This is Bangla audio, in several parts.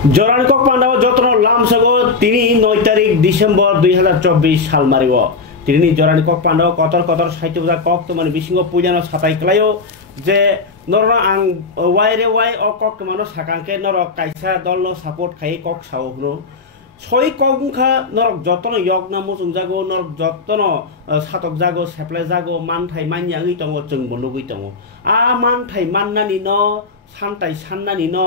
জরানি কক পান্ডাও যত্ন লামসাগো তিনি 9 তারিখ ডিসেম্বর 2024 সাল মারিব তিনি জরানি কক পান্ডাও কতর কতর সাহিত্য পূজা কক তো মানে বিসিঙ্গ পূজানো সাতাই ক্লাইও যে নরনা আং ওয়াইরে ওয়াই অ কক মানো সাকাংকে নরক কাইসা দলনো সাপোর্ট খাই কক সাওহনো ছয় কংখা নরক যত্ন যজ্ঞ মুসুং জাগো নরক যত্ন সাতক জাগো সেপ্লাই জাগো মানথাই মাन्या ই দङ जोंबो लुगै दङ आ मानथाय माननानि न सानथाय साननानि न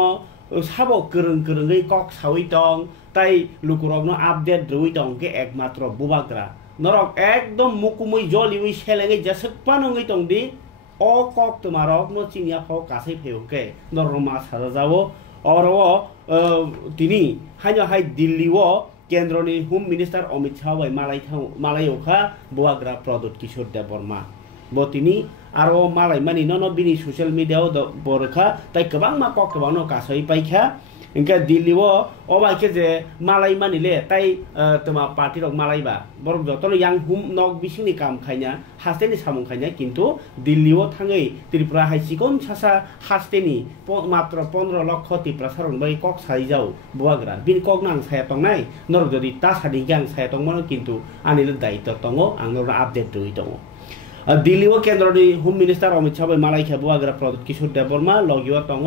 साबो गोरों गोरोङै कक सावै दं ताई लुकुरकनो आपडेट रui दं के एकमात्र बुबाग्रा नरक एकदम मुकुमै जलिवै सेलेङै जेसेबानङै दं दि अ कक तुमारक न चिनिया फ कासै फेउके नरमा साजा जावो अरव तिनी हाइनो हाइ दिल्लीओ केन्द्रनि होम मिनिस्टार अमित शाह बाय मालायखा बुबाग्रा Pradyot Kishore Debbarma bo tini aro malai mani no bini social media o borokha tai kobang ma kok kobang no kasai paikha inka dilli o obai ke je malai mani le tai toma party rok malai ba borok jotono yang hum nok bisingni kam khaina hasteni samung khaina kintu dilli o thangai tripura hai sikon sasa hasteni matro 15 লক্ষ tripura sarong bai kok sai jau buagra bin kok nang saya tongnai nor jodi ta sadi gang saya tongmono kintu anil daitto tongo angor update doi tongo Delhi केन्द्रनि होम मिनिस्टार अमित शाह मालायखा बुबाग्रा प्रदुत किशोर देबबर्मा लगियो दङ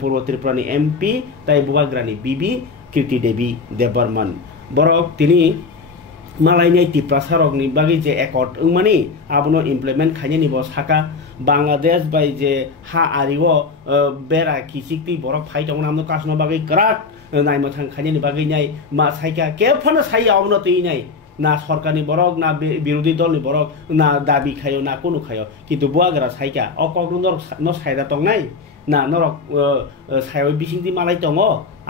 पूर्व त्रिपुरानि एमपी ताई बुबाग्रानि बिबि कीर्ति देवी देबबर्मन बरक तिनी मालायनि त्रिपुरा सारकनि बागै जे एकर्ड माने आबनो इमप्लिमेन्ट खायनि बो साका बांलादेश बाय जे हा आरिओ बेरा किसिकति बरक फाइ दङ नामनो कासनो बागै करात नायमथां खायनि बागै नाय मा साइका केफन साइ आवनो तैनाय ना सरकारनि बरक ना बिरोधी दलनि बरक ना दाबी खायो ना कोनो खायो किन्तु बुवाग्रा साइका अकग्रु न साइदा तंनाय ना नरक सायाव बिसिंदि मालाय दङ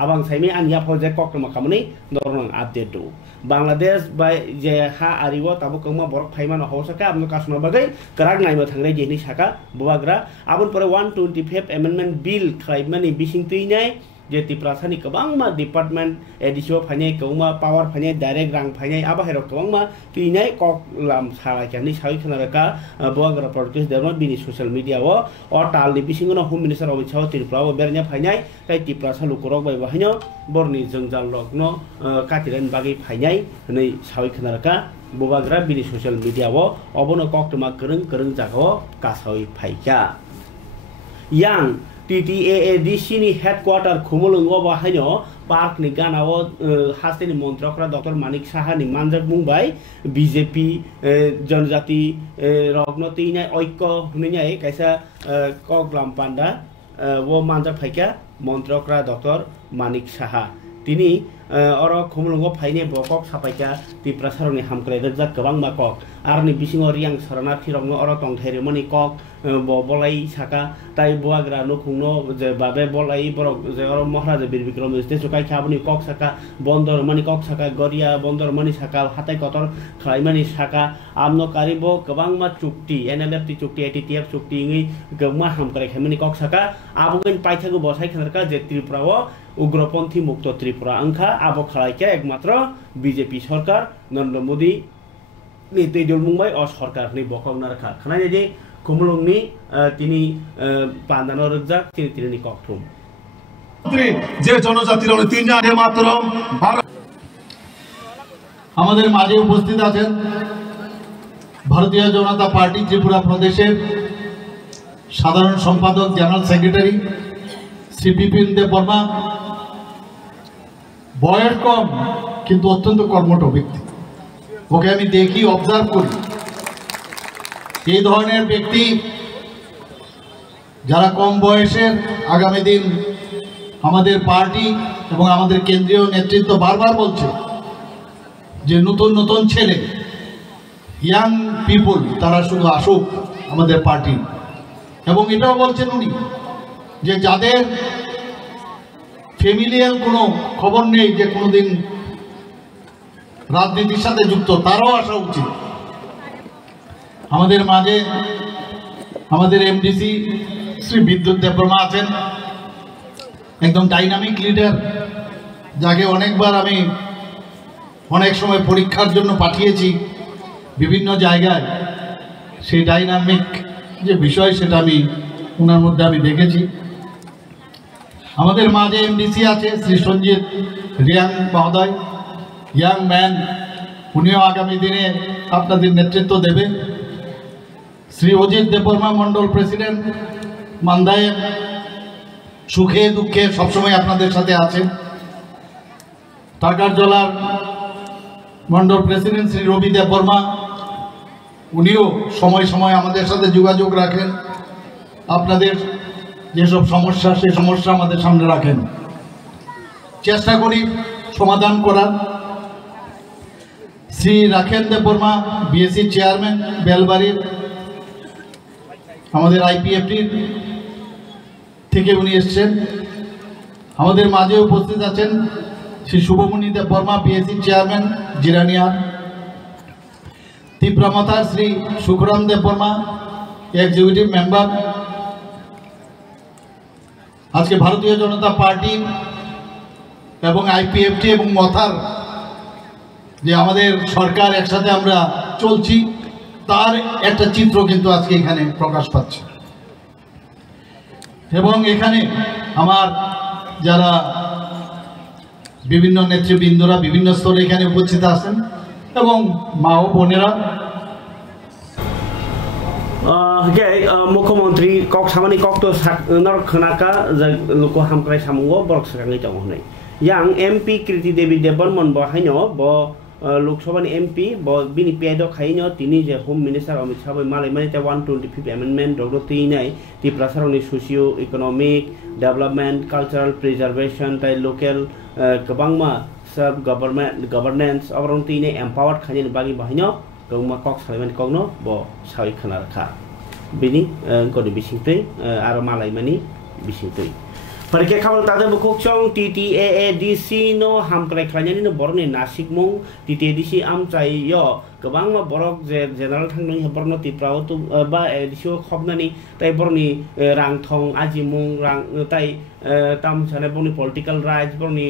आबां साइमे आनिया फजे कक्रमा खामनि नरन आपडेट दो बांलादेश बाय जे हा आरिव ताबो कमा बरक फाइमान हौसका आबनो कासनो बागै कराग नायमा थांनाय जेनि साका बुवाग्रा आबन परे 125 एमेन्डमेन्ट बिल खाइमानि बिसिंतिनाय जे त्रिपुरासानि गोबांमा डिपार्टमेन्ट एडिसिओ फाइनाय गोबांमा पावर फाइनाय डाइरेक्ट रां फाइनाय आबा हेरो गोबांमा तिनाय कक लाम सालायखानि सावै खोनारका बुवाग्रा प्रदुत देबबर्मा बिनि ससियेल मिडियाव अ तालनि बिसिङनो होम मिनिस्टार अमित शाह त्रिपुराव बेरnya फाइनाय ताई त्रिपुरा सालुकुरक बाय बाहायनो बरनि जोंजाल लग्न कातिरेन बागै फाइनाय नै सावै खोनारका बुवाग्रा बिनि ससियेल मिडियाव अबनो कक्तमा गोरों गोरों जागाव कासावै फाइका yang TTAADC ni headquarter khumulungo bahaino park ni ganao hasteni montrokra Dr. Manik Saha ni manjak mungbai BJP जनजाति रगनति नै ऐक्य हुने काइसा कगलाम पान्डा वो मानजक फाइका मन्त्रकरा डक्टर मानिक साहा तिनी अर खुमलुंगो फाइने बकक सापाइका त्रिपुरा सारनि हामक्राय रजा गोबां माकक आरनि बिसिङो रियां शरणार्थी रगनो अर तंथाइरेमनि कक बलाई साका ताई बुवाग्रा नखुंनो जे बाबे बलाई बरक जे अर महाराजा बीर विक्रम स्टे सुकाय खाबनि कक साका बन्दर मनि कक साका गरिया बन्दर मनि साका हाताय कतर खलाइमानि साका आमनो कारिबो गोबां मा चुक्ति एनएलएफ चुक्ति एटीटीएफ चुक्ति ngै गोबां हामक्राय खामनि कक साका आबुगन पाइथागो बसाय खनरका जे त्रिपुराओ उग्रपन्थी मुक्त त्रिपुरा अंखा आबो खलाइके एकमात्र बीजेपी सरकार नरेन्द्र मोदी नि दैदल मुंबाई अ सरकार नि बकंना रखा खनाय जे कुमलुंगनि तिनी पान्दानो रजाक तिनी ककथुम যে জনজাতির তিনজন মাত্র আমাদের মাঝে উপস্থিত আছেন ভারতীয় জনতা পার্টি ত্রিপুরা প্রদেশের সাধারণ সম্পাদক জেনারেল সেক্রেটারি শ্রী বিপিন দেববর্মা বয়স কম কিন্তু অত্যন্ত কর্মঠ ব্যক্তি ওকে আমি দেখি অবজার্ভ করি এই ধরনের ব্যক্তি যারা কম বয়সের আগামী দিন আমাদের পার্টি এবং আমাদের কেন্দ্রীয় নেতৃত্ব বারবার বলছে যে নতুন নতুন ছেলে ইয়াং পিপল তারা শুধু আসুক আমাদের পার্টি এবং এটাও বলছেন উনি যে যাদের ফ্যামিলিয়াল কোনো খবর নেই যে কোনোদিন রাজনীতির সাথে যুক্ত তারাও আসা উচিত আমাদের মাঝে আমাদের এমডিসি শ্রী বিদ্যুৎ দেববর্মা আছেন একদম ডাইনামিক লিডার যাকে অনেকবার আমি অনেক সময় পরীক্ষার জন্য পাঠিয়েছি বিভিন্ন জায়গায় সেই ডাইনামিক যে বিষয় সেটা আমি ওনার মধ্যে আমি দেখেছি আমাদের মাঝে এমডিসি আছে শ্রী সঞ্জিত রিয়াং মহোদয়, ইয়াং ম্যান, উনিও আগামী দিনে আপনাদের নেতৃত্ব দেবে। শ্রী অজিত দেববর্মা মণ্ডল প্রেসিডেন্ট, মান্দায় সুখে দুঃখে সবসময় আপনাদের সাথে আছেন। টাকার জলার মণ্ডল প্রেসিডেন্ট শ্রী রবি দেববর্মা, উনিও সময় সময় আমাদের সাথে যোগাযোগ রাখেন, আপনাদের যেসব সমস্যা সেই সমস্যা আমাদের সামনে রাখেন, চেষ্টা করি সমাধান করার। শ্রী রাখেন দেববর্মা বিএসসি চেয়ারম্যান বেলবাড়ির, আমাদের আইপিএফটির থেকে উনি এসছেন। আমাদের মাঝে উপস্থিত আছেন শ্রী শুভমণি দেববর্মা বিএসসি চেয়ারম্যান জিরানিয়ার। তীব্রামাতার শ্রী সুখরাম দেববর্মা এক্সিকিউটিভ মেম্বার। আজকে ভারতীয় জনতা পার্টি এবং আইপিএফটি এবং মথার যে আমাদের সরকার একসাথে আমরা চলছি, তার একটা চিত্র কিন্তু আজকে এখানে প্রকাশ পাচ্ছে। এবং এখানে আমার যারা বিভিন্ন নেতৃবৃন্দরা বিভিন্ন স্তরে এখানে উপস্থিত আছেন এবং মা ও বোনেরা। মুখ্যমন্ত্রী কক সামানি কক তো নরখনাকা লোক হামক্রাই সামুঙ্গ বরক সাকাঙ্গি দङ হनै yang MP Kriti Devi Debbarman bo haino bo লোকসভার এমপি বিনি পেয়াদ খাইনো তিনি যে হোম মিনিস্টার অমিত শাহ মালাই মানে 125 অ্যামেন্ডমেন্ট ডগ্র তিনাই তি প্রসারণি socio economic development cultural preservation তাই লোকাল গোबांमा সাব গভর্নেন্স অবরং তিনে এম্পাওয়ার্ড খাইনি বাগি বাহিনো গংमा কক সালাইমানি কগনো ব সাই খানা রাখা বিনি গদি বিसिंतै आरो मालाय मानि बिसिंतै Perke kawan tadi bukukcong TTAADC no hamkrai klanya ni no borne nasik mung TTAADC am cai yo kebang ma borok general thangni borno tiprao tu ba edisi khobnani tai borni rang thong aji mung rang tai tam chane borni political rights borni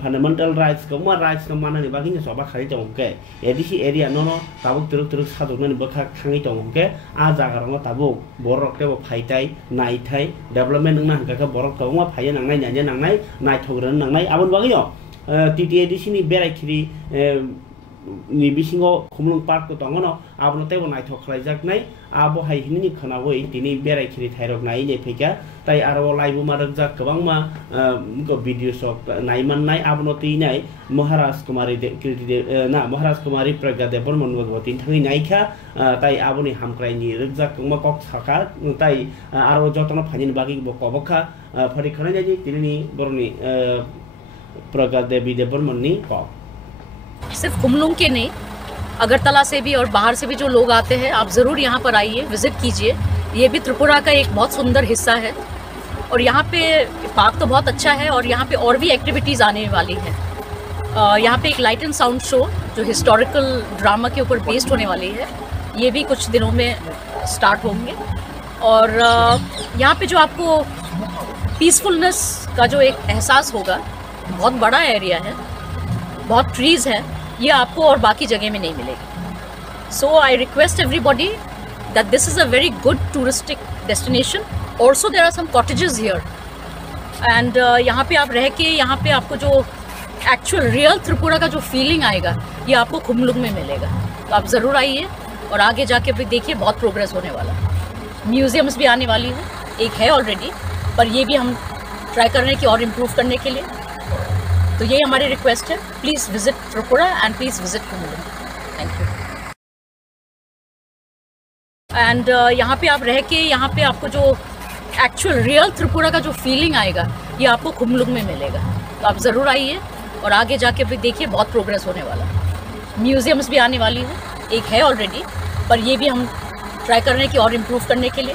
fundamental rights koma rights no manani bagi ni soba khari jong ke edisi area no no tabuk turuk saduknani bakha khangi jong ke a jagarang tabuk borok te bo phaitai naitai development nang ka borok koma nangnai nanya nangnai nai thogran nangnai abon bagio TTADC ni berai khiri ni bisingo khumlung park ko tongono abno tebo nai thokhlaijak nai abo hai hini khanawoi tini berai khiri thairok nai je pheka tai aro laibu marok jak kabangma ko video sok naiman nai abno tinai Maharaj Kumari Kriti na Maharaj Kumari Pragya Deborman Bhagwati thangi naikha tai aboni hamkrai ni rukjak kongma kok saka tai aro jotono phanin bagi bo kobakha phari khana jaji tini borni Pragya Devi Deborman ni kok सिर्फ कुमलुंग के नहीं, अगरतला से भी और बाहर से भी जो लोग आते हैं, आप ज़रूर यहाँ पर आइए, विज़िट कीजिए। ये भी त्रिपुरा का एक बहुत सुंदर हिस्सा है और यहाँ पे पार्क तो बहुत अच्छा है और यहाँ पे और भी एक्टिविटीज़ आने वाली हैं। यहाँ पे एक लाइट एंड साउंड शो जो हिस्टोरिकल ड्रामा के ऊपर बेस्ड होने वाली है, ये भी कुछ दिनों में स्टार्ट होंगे। और यहाँ पे जो आपको पीसफुलनेस का जो एक एहसास होगा, बहुत बड़ा एरिया है, बहुत ट्रीज़ हैं, ये आपको और बाकी जगह में नहीं मिलेगी। So I request everybody that this is a very good touristic destination. Also there are some cottages here and यहाँ पे आप रह के यहाँ पे आपको जो एक्चुअल रियल त्रिपुरा का जो फीलिंग आएगा, ये आपको खुमलुंग में मिलेगा। तो आप ज़रूर आइए और आगे जाके भी देखिए, बहुत प्रोग्रेस होने वाला है। म्यूज़ियम्स भी आने वाली है, एक है ऑलरेडी, पर ये भी हम ट्राई कर रहे हैं कि और इम्प्रूव करने के लिए। तो यही हमारी रिक्वेस्ट है, please visit Tripura and please visit Khumlung. Thank you. And यहाँ पे आप रह के यहाँ पे आपको जो एक्चुअल रियल त्रिपुरा का जो फीलिंग आएगा, ये आपको खुमलुंग में मिलेगा। तो आप ज़रूर आइए और आगे जाके भी देखिए, बहुत प्रोग्रेस होने वाला है। म्यूज़ियम्स भी आने वाली है, एक है ऑलरेडी, पर ये भी हम ट्राई कर रहे हैं कि और इम्प्रूव करने के लिए।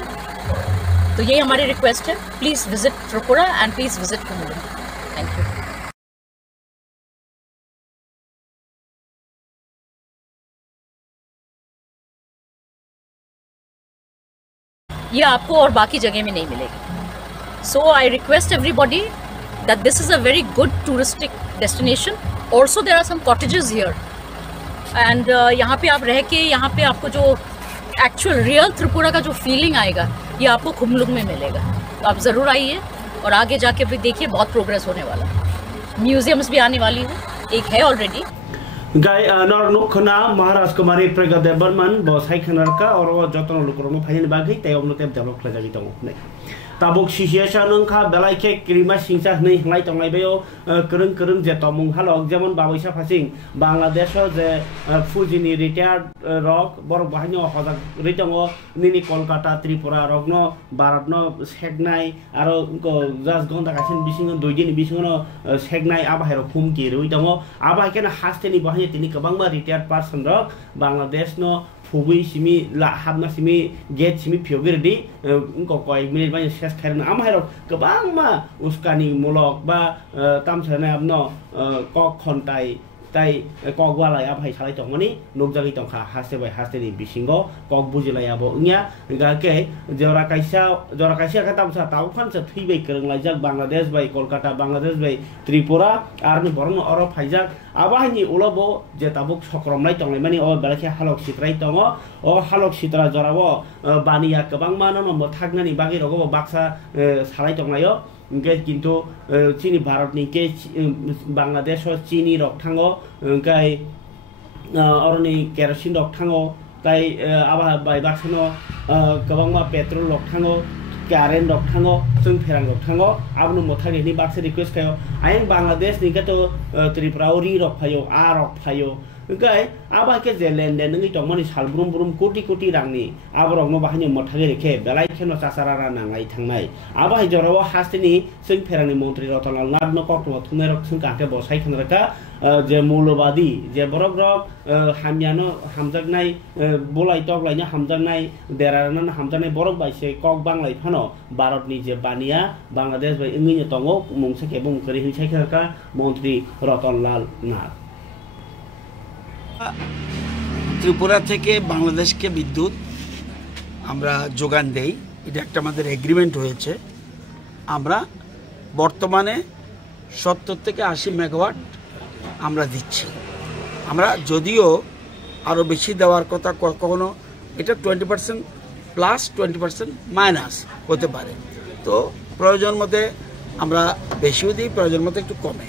तो यही हमारी रिक्वेस्ट है, please visit Tripura and please visit Khumlung. Thank you. ये आपको और बाकी जगह में नहीं मिलेगी। So I request everybody that this is a very good touristic destination. Also there are some cottages here and यहाँ पे आप रह के यहाँ पे आपको जो एक्चुअल रियल त्रिपुरा का जो फीलिंग आएगा, ये आपको खुमलुंग में मिलेगा। तो आप ज़रूर आइए और आगे जाके भी देखिए बहुत प्रोग्रेस होने वाला है। म्यूजियम्स भी आने वाली है, एक है ऑलरेडी। गाय नरनुखना महाराज कुमारी प्रगदेव बर्मन बसाई खनरका और जतन लुकरंग फाइनल बागै तयम नते डेभलप खालाजागि दङ नै ताबुक सिचुएशन नंखा बेलाइखे क्रिमा सिंसा नै हलाइ तंलाइबेयो करंग करंग जे तमुं हालक जेमन बाबैसा फासिं बांग्लादेश जे फुजिनि रिटायर्ड रक बर बाहायनो हजाक रिटंग निनि कलकाता त्रिपुरा रकनो भारतनो सेगनाय आरो जास गंदा गासिन बिसिं दुइदिन बिसिं सेगनाय आबाहायरो खुमकि रुइ दङ आबाहायकेन हास्तेनि बाहाय तिनि गोबांबा रिटायर्ड पार्सन रक बांग्लादेशनो फुबुई सिमी हाबना सिमी गेट सिमी फियोगिरदि उनको कय मिनिट बाय सेस खायरना आमहायरो गोबां मा उसकानि मुलक बा तामसाने आपनो कक खन्ताय ताई कक वालाय आबहाय सालाय तंगनि नुकजागि तंखा हासेबाय हास्तेनि बिसिंगो कक बुजिलायाबो इया गाके जरा कायसा का तामसा तावफानसे थैबाय करंलायजाक बांग्लादेश बाय कलकाता बांग्लादेश बाय त्रिपुरा आरनि बरनो अर फाइजाक आबाहायनि उलबो जे ताबुक सकरमनाय तंलायमानि अ बेलाखे हालक सित्राय दङ अ हालक सित्रा जराबो बानिया गोबां माननो मथागनानि बागि रगबो बाक्सा सालाय तंलायो किन्तु चीनी भारत नि के बांग्लादेश चीनी रक थांगो गाय अरनि केरोसिन रक थांगो ताई आबा बाय बाक्सनो गोबांमा पेट्रोल रक थांगो कारेन्ट रक थांगो जों फेरां रक थांगो आबनो मथागनि बाक्सा रिक्वेस्ट खायो आयं बांग्लादेश नि गतो त्रिपुरा रि रक फायो आ रक फायो गाय आबा के जे लेनदेन नङि तंमनि सालब्रुम ब्रुम कोटि कोटि रांनि आबरंनो बाहायनो मथागे रेखे बेलाय खेनो चासारारा नांलाय थांनाय आबा जराव हास्तेनि जों फेरांनि मन्त्रि रतनलाल नाथनो कक्टो थुने रक जों काके बसाय खनरका जे मौलबादी जे बरक रक हामियानो हामजागनाय बोलाय तगलायनो हामजागनाय देरारानो हामजागनाय बरक बायसे कक बांलाय फानो भारतनि जे बानिया बांलादेश बाय इंगिनो तंगो मुंसे केबुं करि हिसाय खनरका मन्त्रि रतनलाल नाथ त्रिपुरा থেকে বাংলাদেশকে বিদ্যুৎ আমরা যোগান দেই এটা একটা আমাদের এগ্রিমেন্ট হয়েছে আমরা বর্তমানে 70 থেকে 80 মেগাওয়াট আমরা দিচ্ছি আমরা যদিও আরো বেশি দেওয়ার কথা কখনো এটা 20% প্লাস 20% মাইনাস হতে পারে তো প্রয়োজন মতে আমরা বেশিও দিই প্রয়োজন মতে একটু কমে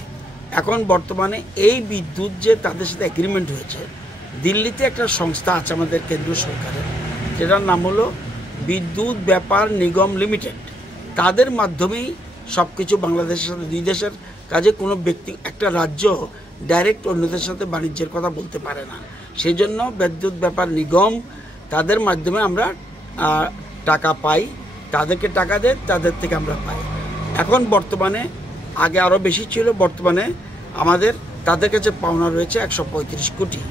এখন বর্তমানে এই বিদ্যুৎ যে তাদের সাথে এগ্রিমেন্ট হয়েছে দিল্লিতে একটা সংস্থা আছে আমাদের কেন্দ্রীয় সরকারের যেটার নাম হলো বিদ্যুৎ ব্যাপার নিগম লিমিটেড তাদের মাধ্যমেই সবকিছু বাংলাদেশের সাথে দুই দেশের কাজে কোনো ব্যক্তি একটা রাজ্য ডাইরেক্ট অন্যদের সাথে বাণিজ্যের কথা বলতে পারে না সেই জন্য বিদ্যুৎ ব্যাপার নিগম তাদের মাধ্যমে আমরা টাকা পাই তাদেরকে টাকা দেয় তাদের থেকে আমরা পাই এখন বর্তমানে আগে আরো বেশি ছিল বর্তমানে আমাদের তাদের কাছে পাওনা রয়েছে 135 কোটি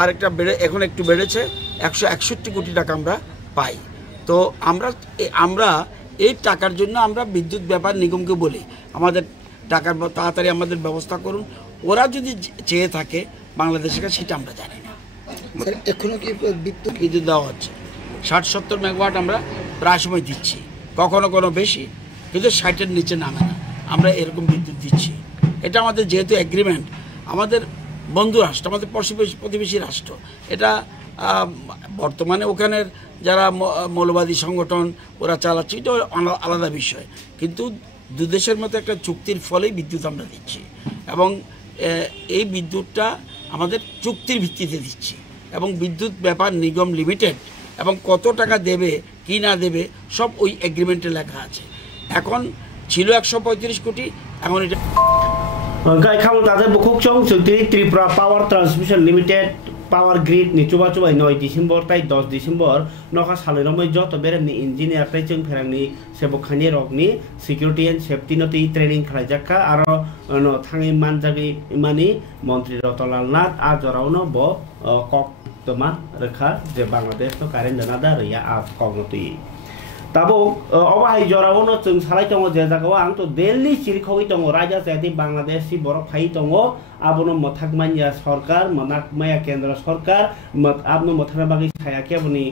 আরেকটা বেড়ে এখন একটু বেড়েছে 161 কোটি টাকা আমরা পাই তো আমরা এই টাকার জন্য আমরা বিদ্যুৎ ব্যাপার নিগমকে বলি আমাদের টাকার তাড়াতাড়ি আমাদের ব্যবস্থা করুন ওরা যদি চেয়ে থাকে বাংলাদেশের কাছে সেটা আমরা জানি না স্যার এখনো কি বিদ্যুৎ দেওয়া হচ্ছে 60-70 মেগাওয়াট আমরা প্রায় সময় দিচ্ছি কখনো কোনো বেশি কিন্তু 60-এর নিচে নামে না আমরা এরকম বিদ্যুৎ দিচ্ছি এটা আমাদের যেহেতু এগ্রিমেন্ট আমাদের বন্ধু রাষ্ট্র আমাদের প্রতিবেশী রাষ্ট্র এটা বর্তমানে ওখানের যারা মৌলবাদী সংগঠন ওরা চালাচ্ছে এটা আলাদা বিষয় কিন্তু দু দেশের মধ্যে একটা চুক্তির ফলেই বিদ্যুৎ আমরা দিচ্ছি এবং এই বিদ্যুৎটা আমাদের চুক্তির ভিত্তিতে দিচ্ছি এবং বিদ্যুৎ ব্যাপার নিগম লিমিটেড এবং কত টাকা দেবে কি না দেবে সব ওই এগ্রিমেন্টে লেখা আছে এখন ছিল 135 কোটি এখন এটা गाय खाम ताजे बुकुक चों सुति Tripura power transmission limited power grid नि चुबा 9 डिसेम्बर ताई 10 डिसेम्बर नखा सालेरमै जत बेरेनि इन्जिनियर ताई जों फेरांनि सेबखानि रकनि सिकिउरिटी एन्ड सेफ्टी नति ट्रेनिंग खालायजाखा आरो न थाङै मानजागि मानि मन्त्रि रतनलाल नाथ आ जरावनो ब कक तमा रेखा जे बांग्लादेश न कारेन्ट दाना रिया आ कगनति ताबो अबाहाय जरावनो जों सालाय दङ जे जागाव आं तो दिल्ली चिरखौइ दङ राजा जाति बांग्लादेशी बरफ फाइ दङ आबनो मथाकमानिया सरकार मनाकमाया केन्द्र सरकार आबनो मथाना बागि खायाके बनि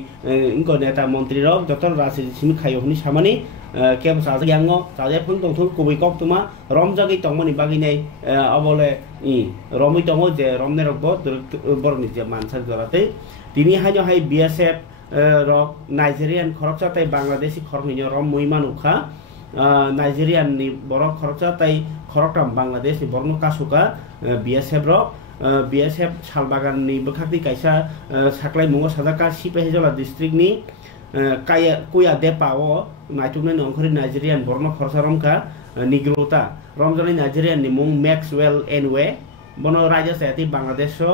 इनको नेता मन्त्री रक डक्टर राशिद सिमी खायोनि सामानि केब साजे यांगो साजे फुं दंथुं कुबै कक तुमा रमजागि तंमनि बागि नै अबले इ रमै दङ जे रमने रकबो बरनि जे मानसा जराते तिनि हायो हाय BSF rok Nigerian khoroksa tai Bangladeshi khorok ni rom muiman ukha Nigerian ni borok khoroksa tai khoroktam Bangladesh ni borno kasuka BSF rok BSF salbagan ni bekhakti kaisa saklai mungo sajaka Sipahijola district ni kaya kuya depao naitumne nongkhori Nigerian borno khorsa romka nigrota romjani Nigerian ni mung Maxwell Enwe bono raja sayati Bangladesh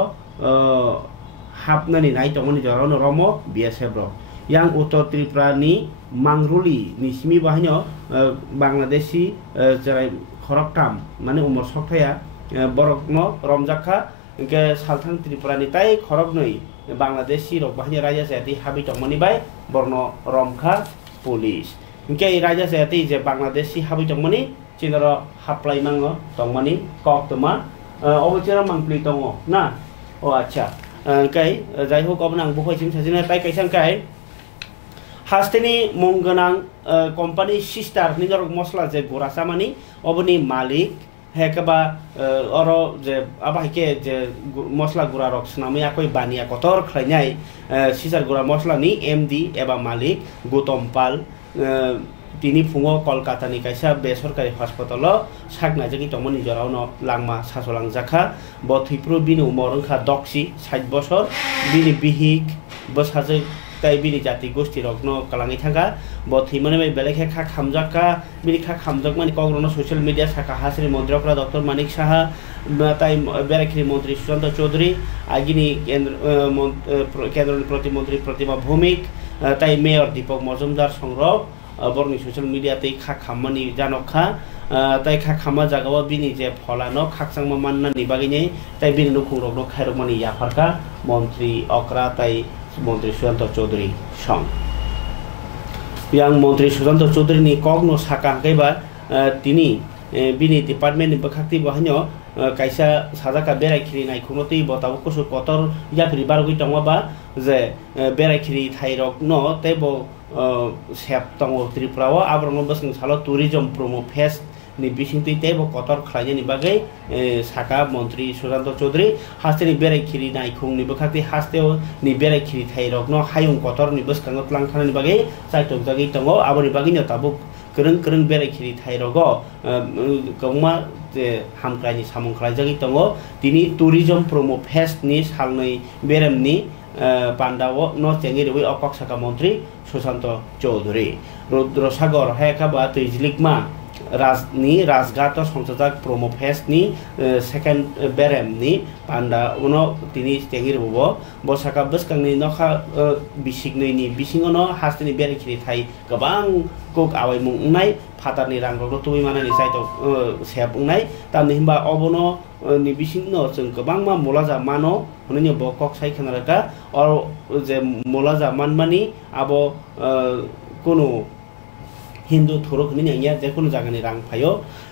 hapnani nai tongoni jorano romo BSF rok yang Uttar Tripura ni Mangruli ni simi bahanyo Bangladeshi jarai khoroktam mane umor soktaya borokno romjaka ke salthang Tripura ni tai khorok noi Bangladeshi rok bahanyo raja sayati habi tongmani bai borno romkha police ke raja sayati je Bangladeshi habi tongmani chinaro haplai mango tongmani kok toma obachira mangpli tongo na o acha kai jai ho kobnang bukhoi sim sajina tai kaisang kai hasteni mongganang company sister ningarok mosla je gorasamani oboni malik hekaba oro je abahike je mosla gura rok snami akoi bania kotor khlainai sister gura mosla ni MD eba malik Gotompal tini fungo Kolkata ni kaisa besorkari hospital sakna jagi tongmoni jorauno langma sasolang jakha bo thipru bini umorongkha doksi 60 bosor bini bihik bosaje tai bini jati gosti rokno kalangi thanga bo thimane bai belekhe kha khamjaka bini kha khamjak mani kogrno social media saka hasri mন্ত্রকরা Dr. Manik Saha tai Berakiri Mantri Sushant Chaudhary agini kendra প্রতিমন্ত্রী Pratima Bhumik tai Mayor Deepak Majumdar songrok borni social media tei kha khammani janokha tai kha khamma jagao bini je pholano khaksangma manna ni bagini tai bini nukhungrokno khairokmani yafarka mantri okra tai মন্ত্রী সুশান্ত চৌধুরী সং yang মন্ত্রী Sushant Chowdhury ni kogno saka kaiba tini bini department ni bekhakti bahanyo kaisa sajaka beraikiri nai khunotei botabo kusu kotor yapri bargui tongba je beraikiri thairok no tebo sep tongo Tripura o abramo basing salo tourism promo fest ni bisingtui tebo kotor khlaini ni bagai saka mantri Sushant Chaudhary hasteni beraikiri naikhung ni bekhakti hasteo ni beraikiri thairok no hayung kotor ni boskango tlangkhana ni bagai chaitok jagi tongo aboni bagui no tabuk kereng beraikiri thairoko kongma je hamklai samung khlai jagi tongo tini tourism promo fest ni salnai berem ni pandao no chengi rewi okok saka mantri Sushant Chaudhary Rudrasagar hekaba tijlikma Rajni Rajgato Songchajak promo fest ni second berem ni panda uno tini tengir bobo bosaka beskangni nokha bisiknei ni bisingono hasteni beraikiri thai gobang kok awai mung ungnai phatarni rangrok tumi manani saito sep ungnai tamni himba obono ni bisingno chung gobangma molaja mano hunini bo kok sai khanaraka or je molaja manmani abo kono Hindu thorok ni nya je kono jagani rang phayo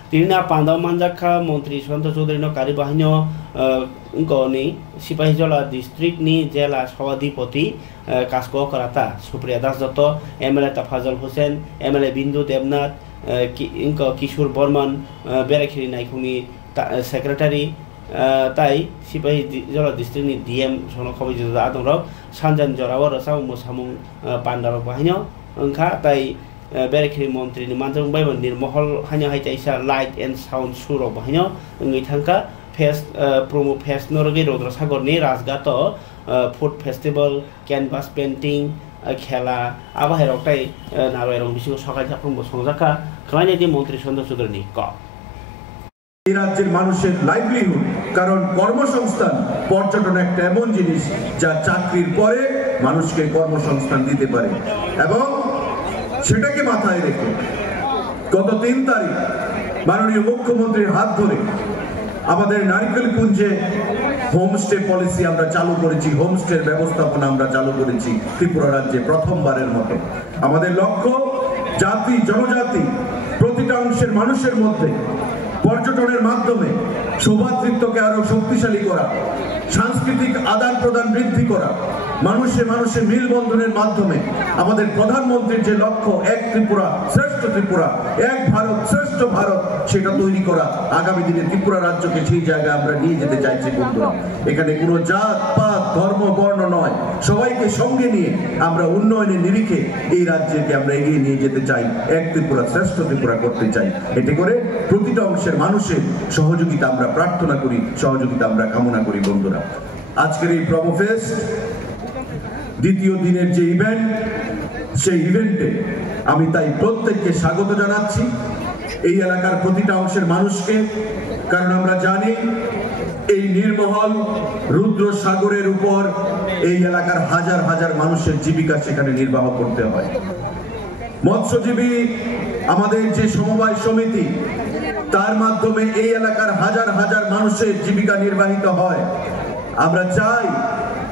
tirina pandao manjakha mantri Sushant Chaudhary no kari bahanyo ngoni Sipahijola district ni jela sawadipoti kasko karata Supriya Das Dotto MLA Tafazal Hussain MLA Bindu Debnath inko Kishore Burman Berakiri naikhungni secretary tai Sipahijola district ni DM sono khobi joda adongrok Sanjan Jorawar rasau musamung pandarok bahanyo engkha tai Berakiri Mantri ni manjung bai nirmohol hanya hai chaisa light and sound surok bahanyo ngi thangka fest promo fest norogi Rudrasagar ni Rajgato food festival canvas painting khela abaherok tai naroerong bisingo sakai japung songjaka khlai di mantri Sushant Chaudhary ni ko এই রাজ্যের মানুষের লাইভলিহুড কারণ কর্মসংস্থান পর্যটন একটা এমন জিনিস যা চাকরির পরে মানুষকে কর্মসংস্থান দিতে পারে এবং সেটাকে মাথায় রেখে গত 3 তারিখ মাননীয় মুখ্যমন্ত্রীর হাত ধরে আমাদের নারিকেলকুঞ্জে হোমস্টে পলিসি আমরা চালু করেছি হোমস্টের ব্যবস্থাপনা আমরা চালু করেছি ত্রিপুরা রাজ্যে প্রথমবারের মতো আমাদের লক্ষ্য জাতি জনজাতি প্রতিটা অংশের মানুষের মধ্যে পর্যটনের মাধ্যমে সৌভাতৃত্বকে আরো শক্তিশালী করা সাংস্কৃতিক আদান প্রদান বৃদ্ধি করা, মানুষে মানুষে মেলবন্ধনের মাধ্যমে আমাদের প্রধানমন্ত্রীর যে লক্ষ্য এক ত্রিপুরা শ্রেষ্ঠ ত্রিপুরা, এক ভারত শ্রেষ্ঠ ভারত, সেটা তৈরি করা। আগামী দিনে ত্রিপুরা রাজ্যকে সেই জায়গায় আমরা নিয়ে যেতে চাইছি বন্ধুরা। এখানে কোনো জাত পাত ধর্ম বর্ণ নয়, সবাইকে সঙ্গে নিয়ে আমরা উন্নয়নের নিরিখে এই রাজ্যকে আমরা এগিয়ে নিয়ে যেতে চাই, এক ত্রিপুরা শ্রেষ্ঠ ত্রিপুরা করতে চাই। এতে করে প্রতিটা অংশের মানুষের সহযোগিতা আমরা প্রার্থনা করি, সহযোগিতা আমরা কামনা করি বন্ধুরা। আজকের এই প্রমোফেস্ট দ্বিতীয় দিনের যে ইভেন্ট, সেই ইভেন্টে আমি তাই প্রত্যেককে স্বাগত জানাচ্ছি, এই এলাকার প্রতিটা অংশের মানুষকে। কারণ আমরা জানি এই নির্মহল রুদ্র সাগরের উপর এই এলাকার হাজার হাজার মানুষের জীবিকা সেখানে নির্বাহ করতে হয়। মৎস্যজীবী আমাদের যে সমবায় সমিতি, তার মাধ্যমে এই এলাকার হাজার হাজার মানুষের জীবিকা নির্বাহিত হয়। আমরা চাই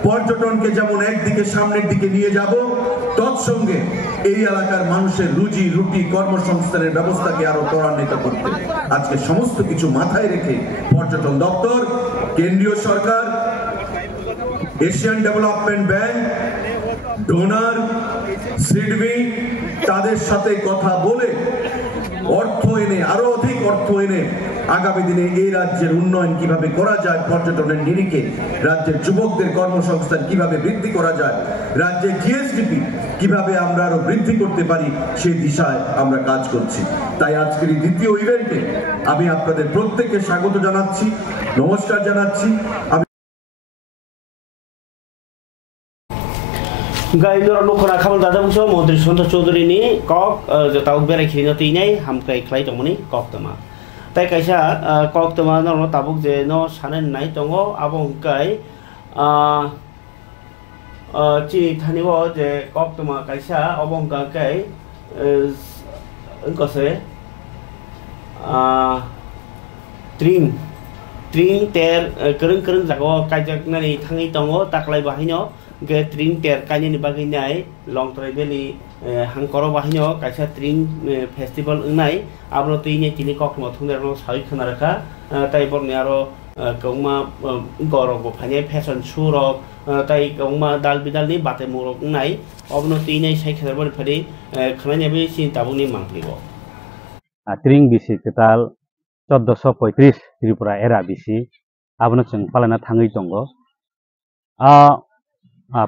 পর্যটনকে যেমন একদিকে সামনের দিকে নিয়ে যাব, তৎসঙ্গে এই এলাকার মানুষের রুজি রুটি কর্মসংস্থানের ব্যবস্থাকে আরো ত্বরান্বিত করতে। আজকে সমস্ত কিছু মাথায় রেখে পর্যটন দপ্তর, কেন্দ্রীয় সরকার, Asian development bank, donor, SIDBI, তাদের সাথে কথা বলে অর্থ এনে, আরো অধিক অর্থ এনে আগামী দিনে এই রাজ্যের উন্নয়ন কিভাবে করা যায়, পর্যটনের নিরিখে রাজ্যের যুবকদের কর্মসংস্থান কিভাবে বৃদ্ধি করা যায়, রাজ্যের জিএসডিপি কিভাবে আমরা আরো বৃদ্ধি করতে পারি, সেই দিশায় আমরা কাজ করছি। তাই আজকের এই দ্বিতীয় ইভেন্টে আমি আপনাদের প্রত্যেককে স্বাগত জানাচ্ছি, নমস্কার জানাচ্ছি। गाइदर नखरा खामल दादा बुंसो मन्त्री सन्तोष चौधुरी नि कक जताउ बेरायखिनो तैनाय हामख्लाय ख्लाय दंमोनि कक्तमा ताइ कायसा कक्तमा न ताबुक जे न सानै नाय दङ आबो हंकाय चि थानिबो जे कक्तमा कायसा अबंकाय गसे ट्रिं तेर करं करं जागो कायजाकनानै थाङै दङ ताक्लाय बाहायनो के ट्रिं टेर कायनि बागैनाय लं ट्राइबेलि हांकरो बाहिनो कायसा ट्रिं फेस्टिवल नाय आबनो तैने तिनि ककमा थुंदेरनो साइ खनारखा ताइ बरने आरो कौमा गरगो फाने फैशन शो रक ताइ कौमा दाल बिदालनि बाते मुरक नाय अबनो तैने साइ खनारबो फरि खनायबे सिन ताबुनि मांफ्लिबो ट्रिं बिसि केताल 1435 त्रिपुरा एरा बिसि आबनो जों पालाना थाङै दङ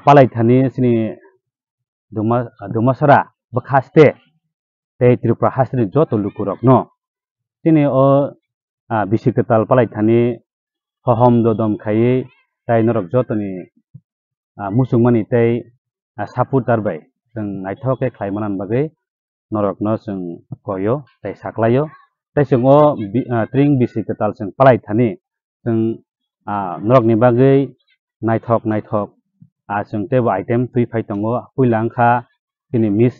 पालायथानि सिनि दुमासरा बखास्ते ते त्रिपुरा हास्नि जत लुकुरक न सिनि ओ बिसिकताल पालायथानि हहम ददम खायै ताइ नरक जतनि मुसुंमानि ताइ सापुतार बाय जों नायथके खायमानान बागै नरक न जों गयो ताइ साख्लायो ताइ जों ओ ट्रिं बिसिकताल जों पालायथानि जों नरकनि बागै नायथक जों तेबो आइटेम तुइ फाइतंगो पुइलांखा तिनि मिस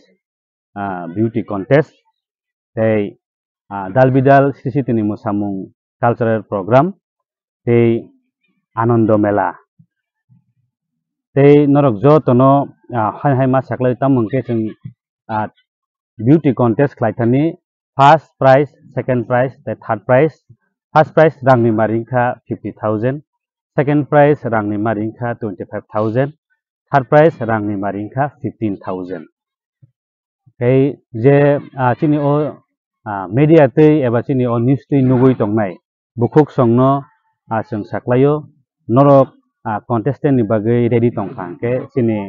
बिउटी कन्टेस्ट तै दाल बिदाल सिसि तिनि मोसामुं कालचारेल प्रोग्राम तै आनंद मेला तै नरक जतनो हाय मा साख्लाय तामंके जों बिउटी कन्टेस्ट खायथानि फर्स्ट प्राइज सेकेंड प्राइज तै थर्ड प्राइज फर्स्ट प्राइज रांनि मारिंखा 50,000 सेकेंड प्राइज रांनि मारिंखा 25,000 थर्ड प्राइज रांनि मारिंखा 15,000 कई जे चिनि ओ मीडिया तै एबा चिनि ओ न्यूज तै नुगै दंनाय बुखुक संनो जों साख्लायो नरक कन्टेस्टेंट नि बागै रेडी दंखांके चिनि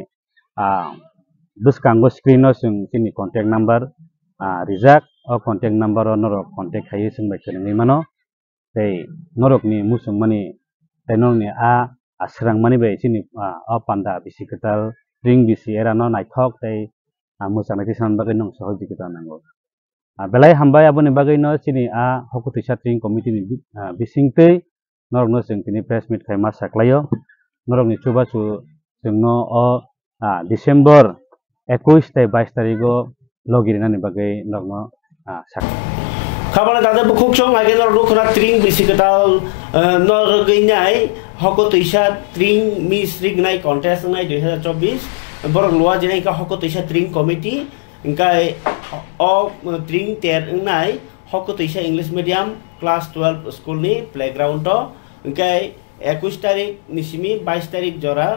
बुसकांगो स्क्रीन जों चिनि कन्टेक्ट नम्बर रिजार्व ओ कन्टेक्ट नम्बर नरक कन्टेक्ट खायो जों बायखोनै मानो तै नरकनि मुसुंमानि तैनरनि आस्रांमानि बाय चिनि पान्दा बिसिकताल ट्रिं बिसि एरानो नायथक तै मोसानायथि सान बागै नों सहयोगिता नांगौ बेलाय हामबाय आबोनि बागै न चिनि हकुतिसा ट्रिं कमिटिनि बिसिंतै नरकनो जों तिनि प्रेस मिट खायमा साख्लायो नरकनि सुबासु जोंनो डिसेम्बर 21 तै 22 तारिखो लगिरिनानि बागै नरकनो साख्लायो खाबाला दादा बुखुक सं आगे नर रुखना ट्रिं बिसिकताल नर गैनाय हकुतिसा ट्रिं मिस रिगनाय कन्टेस्ट नाय 2024 बरक लुआ जेनाय का हकुतिसा ट्रिं कमिटी इंकाय अ ट्रिं तेर नाय हकुतिसा इंग्लिश मीडियम क्लास 12 स्कूल नि प्लेग्राउंड इंकाय 21 তারিখ নিসিমি 22 তারিখ জরা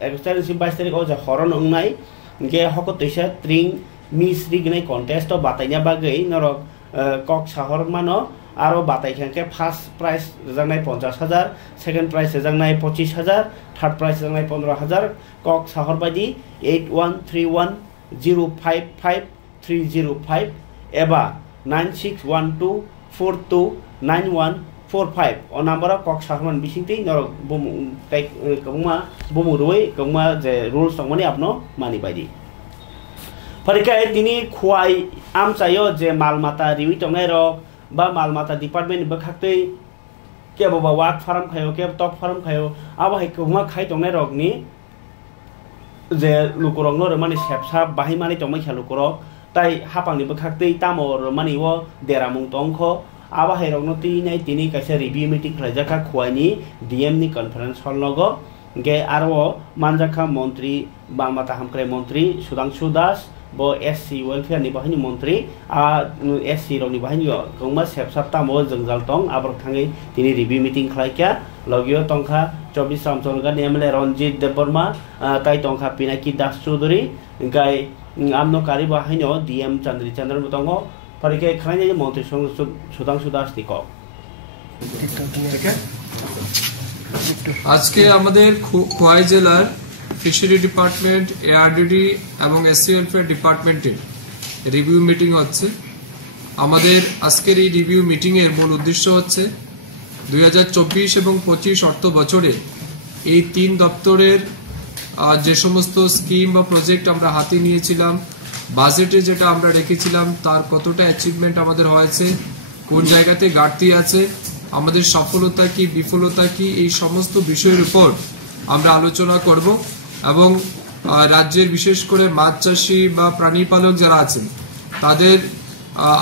21 তারিখ নিসিমি 22 তারিখ যে হরন अंनाय गे हक तैसा त्रिंग मिस्री गनाय कन्टेस्ट बातायना बागै नरक कक शहर मानो आरो बातायखांके फार्स्ट प्राइज रजांनाय 50,000 सेकेंड प्राइज रजांनाय 25,000 थर्ड प्राइज रजांनाय 15,000 कक शहर बायदि 8131055305 एबा 9612429145 o number kok sahman bisingti norok bomu tai kongma bomu roi kongma je rules tongmani apno mani baidi parikai tini khuai am chayo je malmata riwi tongnai rok ba malmata department bakhaktei ke baba wak farm khayo ke top farm khayo aba hai kongma khai tongnai rok ni je lukurong no mani sepsa bahi mani tongmai khalukurok tai hapangni bakhaktei tamor mani wo deramung tongkho आबा हैरंगनो तीनै तिनि कासे रिव्यू मीटिंग खलाजाखा खुवाइनि डीएम नि कॉन्फ्रेंस हॉल लगो गे आरो मानजाखा मंत्री बालमाता हामक्रे मंत्री सुदांशु दास बो एससी वेलफेयर नि बाहिनी मंत्री एससी रनि बाहिनी गंमा सेपसापता मो जंजाल तंग आबर थाङै तिनि रिव्यू मीटिंग खलाइका लगियो तंखा 24 सामसनगा एमएलए रंजित देबबर्मा ताइ तंखा पिनाकी दास चौधरी गाय आमनो कारी बाहिनो डीएम चंद्र मुतंगो परीक्षा खाने मंत्री सुधांशु दास दिको आज के আমাদের খোয়াই জেলার ফিশারি ডিপার্টমেন্ট এআরডিডি এবং এসসি ওয়েলফেয়ার ডিপার্টমেন্টের রিভিউ মিটিং হচ্ছে আমাদের আজকের এই রিভিউ মিটিং এর মূল উদ্দেশ্য হচ্ছে 2024 এবং 25 অর্থ বছরে এই তিন দপ্তরের যে সমস্ত স্কিম বা প্রজেক্ট আমরা হাতে নিয়েছিলাম বাজেটে যেটা আমরা রেখেছিলাম তার কতটা অ্যাচিভমেন্ট আমাদের হয়েছে কোন জায়গাতে ঘাটতি আছে আমাদের সফলতা কি বিফলতা কি এই সমস্ত বিষয়ের উপর আমরা আলোচনা করব এবং রাজ্যের বিশেষ করে মাছ চাষী বা প্রাণী পালক যারা আছেন তাদের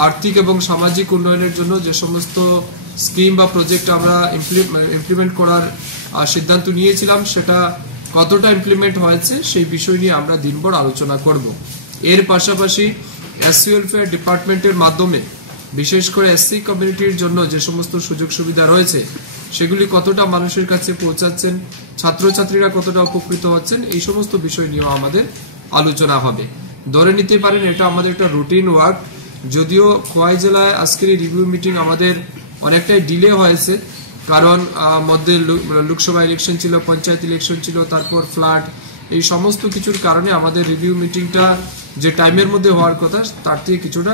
আর্থিক এবং সামাজিক উন্নয়নের জন্য যে সমস্ত স্কিম বা প্রজেক্ট আমরা ইমপ্লিমেন্ট করার সিদ্ধান্ত নিয়েছিলাম সেটা কতটা ইমপ্লিমেন্ট হয়েছে সেই বিষয় নিয়ে আমরা দিনভর আলোচনা করব এর পাশাপাশি এসসি ওয়েলফেয়ার ডিপার্টমেন্টের মাধ্যমে বিশেষ করে এসসি কমিউনিটির জন্য যে সমস্ত সুযোগ সুবিধা রয়েছে সেগুলি কতটা মানুষের কাছে পৌঁছাচ্ছেন ছাত্রছাত্রীরা কতটা উপকৃত হচ্ছেন এই সমস্ত বিষয় নিয়েও আমাদের আলোচনা হবে ধরে নিতে পারেন এটা আমাদের একটা রুটিন ওয়ার্ক যদিও খোয়াই জেলায় আজকের এই রিভিউ মিটিং আমাদের অনেকটাই ডিলে হয়েছে কারণ মধ্যে লোকসভা ইলেকশন ছিল পঞ্চায়েত ইলেকশন ছিল তারপর ফ্লাড এই সমস্ত কিছুর কারণে আমাদের রিভিউ মিটিংটা যে টাইমের মধ্যে হওয়ার কথা তার থেকে কিছুটা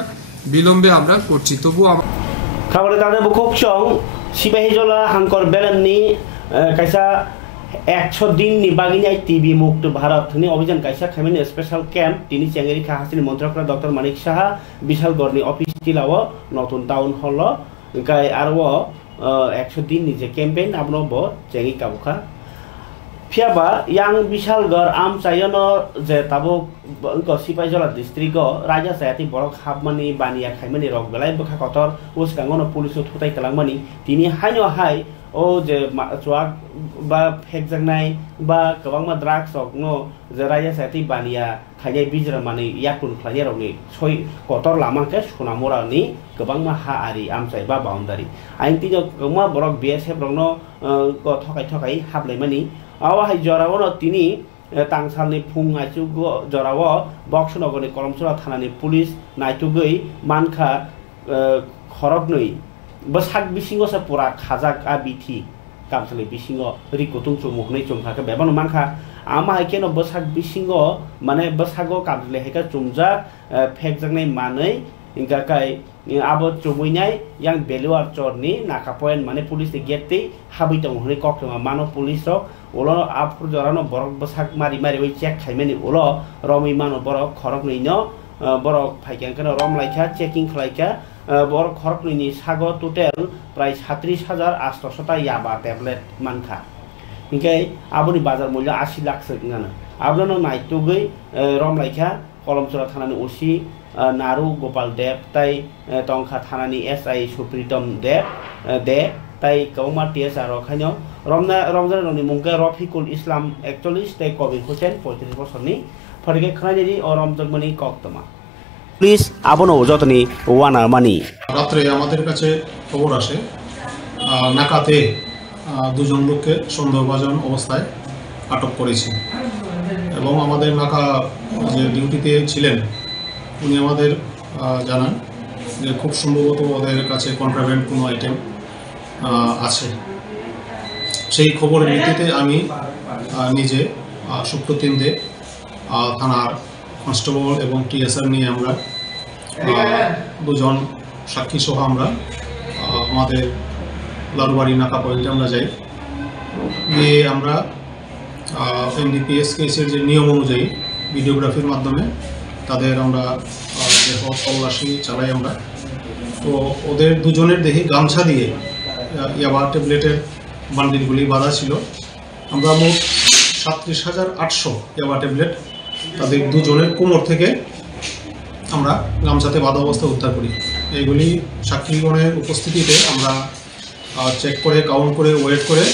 বিলম্বে আমরা করছি তবু খাবারে দাদা বুকচং সিপাহীজলা হাঙ্কর বেলেননি কাইসা 100 दिन नि बागिनाय टीबी मुक्त भारत नि अभियान काइसा खामिन स्पेशल कैम्प तिनि चेंगेरि खाहासिनि मन्त्रकरा डॉक्टर मानिक साहा विशालगढ़नि अफिस तिलाव नतुन टाउन हल गाय आरो 100 दिन नि जे कैम्पेन आपनो ब चेंगि काबुखा फियाबा yang विशालगढ़ आम चायनो जे ताबो सिपाहीजला डिस्ट्रिक्ट राजा सायाति बरक हाबमानि बानिया खाइमानि रक बेलाय बखा कतर उसकांगनो पुलिस थुताय कलांगमानि तिनि हायनो हाय ओ जे चुआक बा फेकजांनाय बा गोबांमा ड्राग्स नो जे राजा सायाति बानिया खायनाय बिजरा मानि याकुन खायनाय रकनि सय कतर लामाके सोनामरानि गोबांमा हा आरि आमचाय बा बाउन्डारि आइन तिनो गोबांमा बरक बीएसएफ रकनो थकाय हाबलायमानि आवाहाय जरावनो तिनि तांसालनि फुं आइचुगो जराव बक्सनगरनि कलमसरा थानानि पुलिस नायथुगै मानखा खरगनै बसाक बिसिंगो पुरा खाजाक आबिथि कामसले बिसिंगो रिकुतुं चुमुहनै चुमखाके बेबानो मानखा आमा हायकेनो बसाक बिसिंगो माने बसागो कामसले हेका चुमजा फेकजांनाय मानै इंगाकाय आबो चुमुइनाय yang बेलुआर चरनि नाका पॉइंट माने पुलिस गेटै हाबैतों हनै कक्रमा मानो पुलिस उलो आफुर जरानो बरक बसाक मारि वे चेक खाइमानि उलो रमै मानो बरक खरगनैनो बरक फाइकांकनो रमलाइखा चेकिं खलाइखा बरक खरगनैनि सागो टोटल प्राय 37,800 ता याबा टेबलेट मानखा इंकाय आबोनि बाजार मूल्य 80 लाख सगनानो आबोनो नाइतुगै रमलाइखा कलमसरा थानानि ओसी नारु गोपाल देव ताई टंखा थानानि एसआई सुप्रीतम देव दे ताई कौमा टीएस आरो खायनो रमजान रनि मुंगा रफिकुल इस्लाम 41 ताई कबिर हुसैन 35 बछरनि फरिगे खनायनि ओ रमजगमनि कक्तमा पुलिस आबनो যতনি ওয়ানা মানি রাতে আমাদের কাছে খবর আসে নাকাতে দুজন লোককে সন্দেহভাজন অবস্থায় আটক করেছি এবং আমাদের নাকা যে ডিউটিতে ছিলেন উনি আমাদের জানান যে খুব সম্ভবত ওদের কাছে কন্ট্রাব্যান্ড কোনো আইটেম আছে। সেই খবরের ভিত্তিতে আমি নিজে শুক্র 3 থানার কনস্টেবল এবং টিএসআর নিয়ে আমরা দুজন সাক্ষী সহ আমরা আমাদের লালবাড়ি নাকা পয়েন্টে আমরা যাই, গিয়ে আমরা এনডিপিএস কেসের যে নিয়ম অনুযায়ী ভিডিওগ্রাফির মাধ্যমে তাদের আমরা দেহ তল্লাশি চালাই আমরা। তো ওদের দুজনের দেহে গামছা দিয়ে ইয়াবা ট্যাবলেটের বান্ডিলগুলি বাঁধা ছিল। আমরা মোট 37,800 ইয়াবা ট্যাবলেট তাদের দুজনের কোমর থেকে আমরা গামছাতে বাঁধা অবস্থায় উদ্ধার করি। এইগুলি সাক্ষীগণের উপস্থিতিতে আমরা চেক করে কাউন্ট করে ওয়েট করে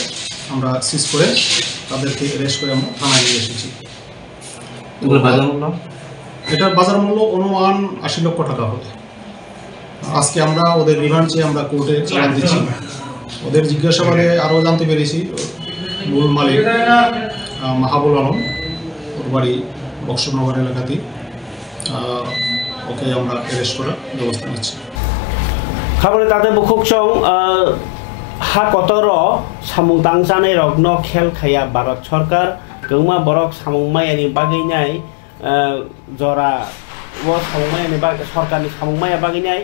আমরা সিজ করে তাদেরকে অ্যারেস্ট করে আমরা থানায় নিয়ে এসেছি। এটার বাজার মূল্য অনুমান 80 লক্ষ টাকা হবে। আজকে আমরা ওদের রিমান্ড চেয়ে আমরা কোর্টে চালান দিচ্ছি। ওদের জিজ্ঞাসাবাদে আরও জানতে পেরেছি মূল মালিক মাহাবুল আলম, ওর বাড়ি বক্সনগর এলাকাতেই, ওকে আমরা অ্যারেস্ট করার ব্যবস্থা নিচ্ছি। খাবারে তাদের বুকুকসং হা কতর সামুং তাংজানাই রগ্ন খেল খাইয়া ভারত সরকার গৌমা বরক সামুং মায়ানি বাগैनाय जरा वो सामुंमायानि सरकारनि सामुंमाया बागैनाय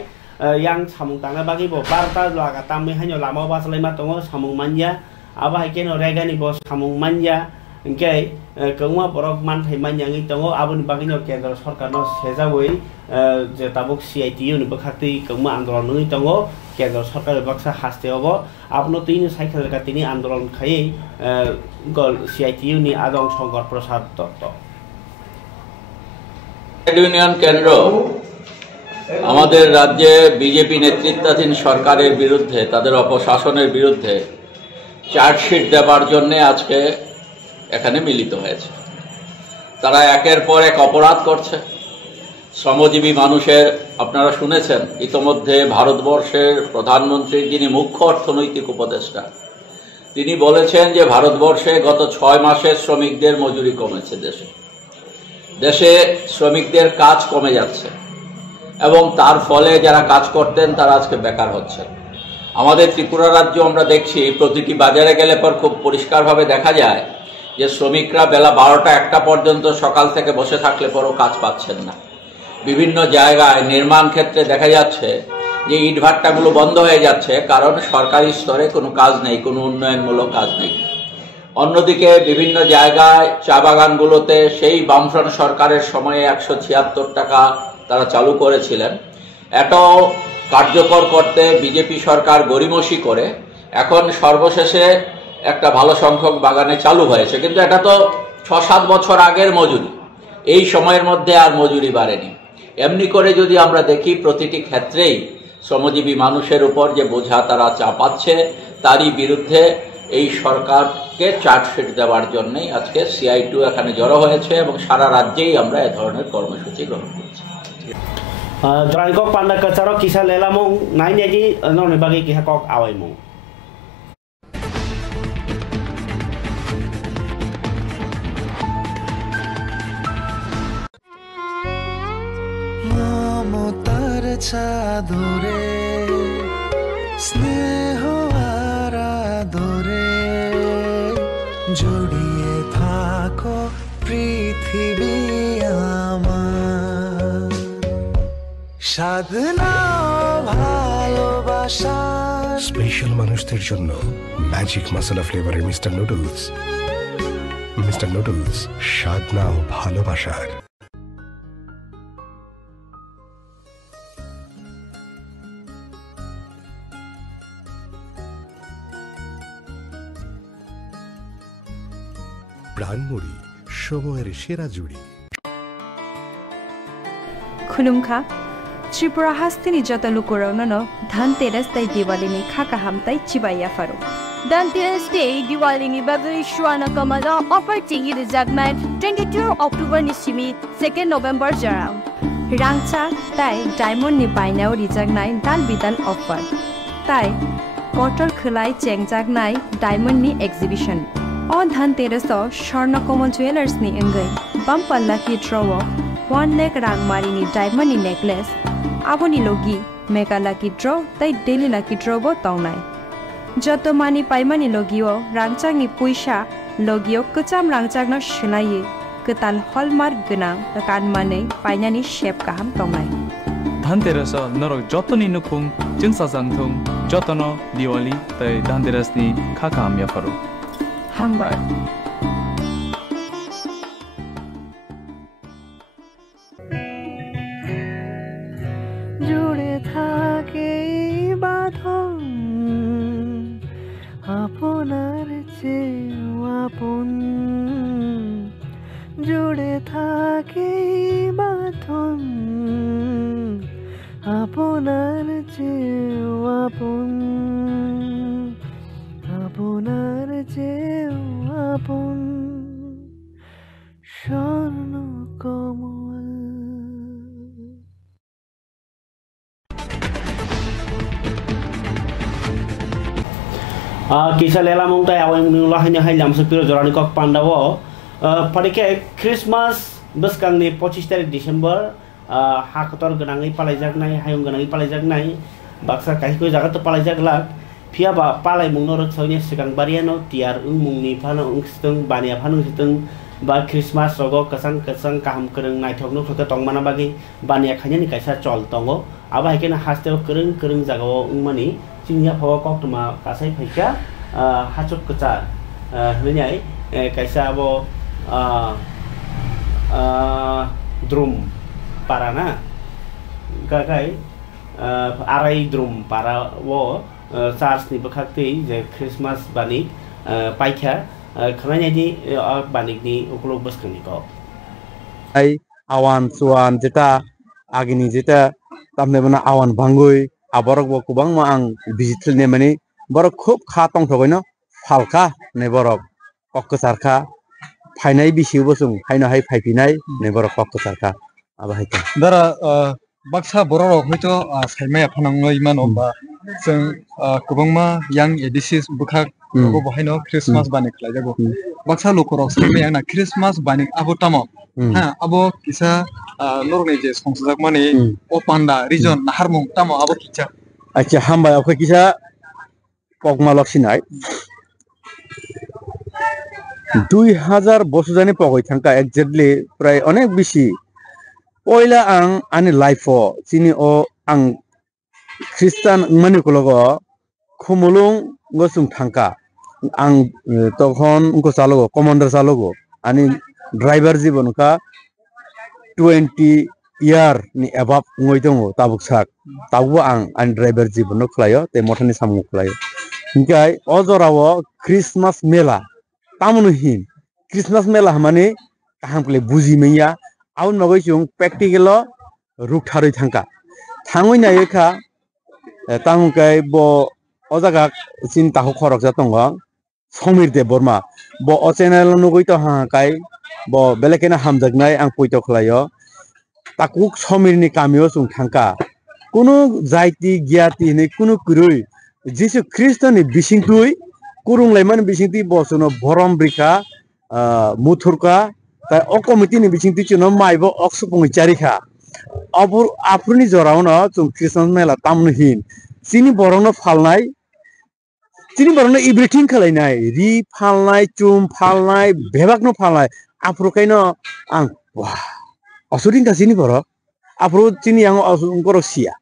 yang samung tanga bagi bo barta laga tammi hanyo lama basalai ma tongo samung manja aba haikeno regani bo samung manja engkai keuma borok man thai manja ngi tongo abuni bagino kendra sarkarno sejawoi je tabuk CITU ni bakhati keuma andolon ngi tongo kendra sarkar baksa haste obo apno tini cycle ka tini andolon khai gol CITU ni adong songkor prasad dotto union কেন্দ্র আমাদের রাজ্যে বিজেপি নেতৃত্বাধীন সরকারের বিরুদ্ধে তাদের অপশাসনের বিরুদ্ধে চার্জশিট দেবার জন্য আজকে এখানে মিলিত হয়েছে। তারা একের পর এক অপরাধ করছে। শ্রমজীবী মানুষের আপনারা শুনেছেন ইতোমধ্যে ভারতবর্ষের প্রধানমন্ত্রীর যিনি মুখ্য অর্থনৈতিক উপদেষ্টা তিনি বলেছেন যে ভারতবর্ষে গত 6 মাসে শ্রমিকদের মজুরি কমেছে। দেশে শ্রমিকদের কাজ কমে যাচ্ছে এবং তার ফলে যারা কাজ করতেন তারা আজকে বেকার হচ্ছে। আমাদের ত্রিপুরা রাজ্য আমরা দেখছি প্রতিটি বাজারে গেলে পর খুব পরিষ্কারভাবে দেখা যায় যে শ্রমিকরা বেলা 12টা-1টা পর্যন্ত সকাল থেকে বসে থাকলে পরও কাজ পাচ্ছেন না। বিভিন্ন জায়গায় নির্মাণ ক্ষেত্রে দেখা যাচ্ছে যে ইটভাট্টাগুলো বন্ধ হয়ে যাচ্ছে, কারণ সরকারি স্তরে কোনো কাজ নেই, কোনো উন্নয়নমূলক কাজ নেই। অন্যদিকে বিভিন্ন জায়গায় চা বাগানগুলোতে সেই বামফ্রন্ট সরকারের সময়ে 176 টাকা তারা চালু করেছিলেন, এটাও কার্যকর করতে বিজেপি সরকার গড়িমসি করে এখন সর্বশেষে একটা ভালো সংখ্যক বাগানে চালু হয়েছে, কিন্তু এটা তো 6-7 বছর আগের মজুরি, এই সময়ের মধ্যে আর মজুরি বাড়েনি। এমনি করে যদি আমরা দেখি প্রতিটি ক্ষেত্রেই শ্রমজীবী মানুষের উপর যে বোঝা তারা চাপাচ্ছে, তারই বিরুদ্ধে এই সরকারকে চার্জশিট দেওয়ার জন্যই আজকে CITU এখানে জড়ো হয়েছে এবং সারা রাজ্যেই আমরা এ ধরনের কর্মসূচি গ্রহণ করছি। জরাইকক পান্ডা কাচারক কিসা লেলামং নাইনেজি ননে বাগি কিহা কক আওয়াইমং মমতার চাদরে স্নেহ আদরে জড়িয়ে থাকো পৃথিবী আমার, সাধনা ভালোবাসা স্পেশাল মানুষদের জন্য ম্যাজিক মশলা ফ্লেভারের মিস্টার নুডলস। মিস্টার নুডলস, সাধনা ও ভালোবাসার। প্রাণমুড়ি, সময়ের সেরা জুড়ি। खुलुमखा त्रिपुरा हास्तिनि जत लुकुरावनो धनतेरस दाय दिवालीनि खाका हामताय चिबाया फारो धनतेरस डे दिवालीनि बागै शुआना कमला अफर टिंगि रिजागनाय 22 अक्टोबर नि सिमि 2 नभेम्बर जराव रांचा ताय डायमंड नि बायनाव रिजागनाय दान बिदान अफर ताय कटर खिलाई चेंगजागनाय डायमंड नी एग्जिबिशन और धनतेरस स्वर्णकमल ज्वेलर्स नी अंगै बम्पर लकी ड्रॉ 1 लाख रांगमारी नी डायमंड नी नेकलेस आबोनी लोगी मेगा लकी ड्रॉ तै डेली लकी ड्रॉ बो तौनाय जतो मानी पाइमानी लोगियो रांगचांगनी पुइसा लोगियो कचाम रांगचांगनो सुनायो कताल हलमार्क गोनां कानमानै पाइनानि शेप गाहाम तौनाय धनतेरस नरक जतनी नुखुं जिंसा जांथुं जतनो दिवाली तै धनतेरसनि खाखाम याफारो हामबाय জুড়ে থাকে বাঁধন আপনার চেয়েও আপন জুড়ে থাকে বাঁধন আপনার চেয়েও আপন আপনার চেয়েও আপন স্বর্ণ কমল Kisah lela mungtai awal mengulah hanya hai jam sepuluh jorani kok pandawo. Pada ke Christmas beskang ni 25 tarik Desember hakotor genangi palajak nai hayung genangi palajak nai baksa kahih ko jaga tu palajak lak pia ba palai mungnorok saunya segang bariano tiar mungni phano stung bania phano stung ba Christmas rogo kasang kaham kereng nai thok nuk thok tong mana bagi bania khanya ni kaisa chol tongo aba hekena hasteo kereng jagawo mani Cingnya bahwa kok cuma kasih baca hacuk kecar, sebenarnya kaisa abo drum parana, kakai arai drum para wo SARS ni berkati je Christmas banik paika, kerana jadi banik ni ukuluk beskeni kok. Ai awan suan jeta agini jeta tamne bana awan bangui. Aborok bo kubang ma ang digital ne mani borok khub kha tong thogoi no falka ne borok kok sarkha phainai bisi bosung phaino hai phaipinai ne borok kok sarkha aba haita dara baksa borok hoito saimaya phanangnoi mano ba जों kubangma yang edisis bukhak go bahaino Christmas bani khlai jago baksa lokorok saimaya na Christmas bani abo tamo ha abo kisa norne je songsajak mani o panda region naharmung tamo abo kicha acha hamba oke kisa pokma loksinai 2000 বছর জানি পগই থাকা এক্স্যাক্টলি প্রায় অনেক বেশি পয়লা আং আনি লাইফ চিনি ও আং খ্রিস্টান মানিকলগ খুমুলুং গসুং থাকা আং তখন উনকো চালগো কমান্ডার চালগো আনি driver জীবনকা 20 year ni above ngoi dongo tabuk sak tabu ang an driver জীবন খলাयो te mothani samu khalayo hinkai ojorawo Christmas mela tamunu hin Christmas mela hamani kaham kle buji meya aun nogoi chung practical rukthari thangka thangoi nayekha tangkai bo ojaga chinta ho khorok jatongo Samir Debbarma ব অচেনাল নগৈ তো হাকাই ব বেলেকেনা হামজাগনাই আং পইতো খলাयो তাকুক সমীরনি কামিও সুং থাঙ্কা কোনো জাতি জ্ঞাতি নে কোনো কুরুই যিশু খ্রিস্টনি বিসিংতুই কুরুংলাইমান বিসিংতি বসনো ভরম ব্রিকা মুথুরকা তাই অকমিতিনি বিসিংতি চুনো মাইবো অক্সপং চারিখা অবুর আফ্রুনি জরাওনো চুং খ্রিস্টান মেলা তামনহিন চিনি বরনো ফালনাই চিনি বরনো এভরিথিং খালাইনাই রি ফালনাই চুম ফালনাই বেবাকনো ফালনাই আফ্রুকাইনো আং অসুরিং কাসিনি বড় আফ্রু চিনি আং অসুংকর সিয়া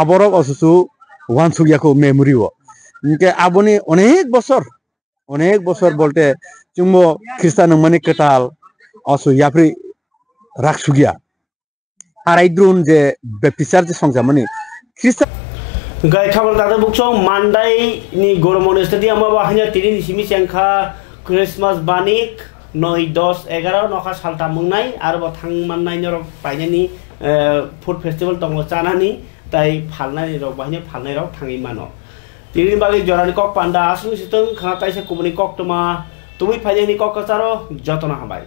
আবরক অসুসু ওয়ান সুগিয়াকো মেমোরিও ইনকে আবনি অনেক বছর বলতে চুমো খ্রিস্টান মানে কেটাল অসু ইয়াফ্রি রাখসুগিয়া আরাইদ্রুন যে বেপিসার যে সংসা মানে খ্রিস্টান Gai khabar dada bukchong Mandai ni Goromon Stadium ba hanya tirin simi sangkha Christmas banik 9 10 11 nokha salta mungnai arbo thangmannai norok painani food festival tongo chanani tai phalnai rok bahnya phalnai rok thangi mano tirin bagi jorani kok panda asu situng khana taise kumuni kok tuma tumi painani kok kacharo jotona habai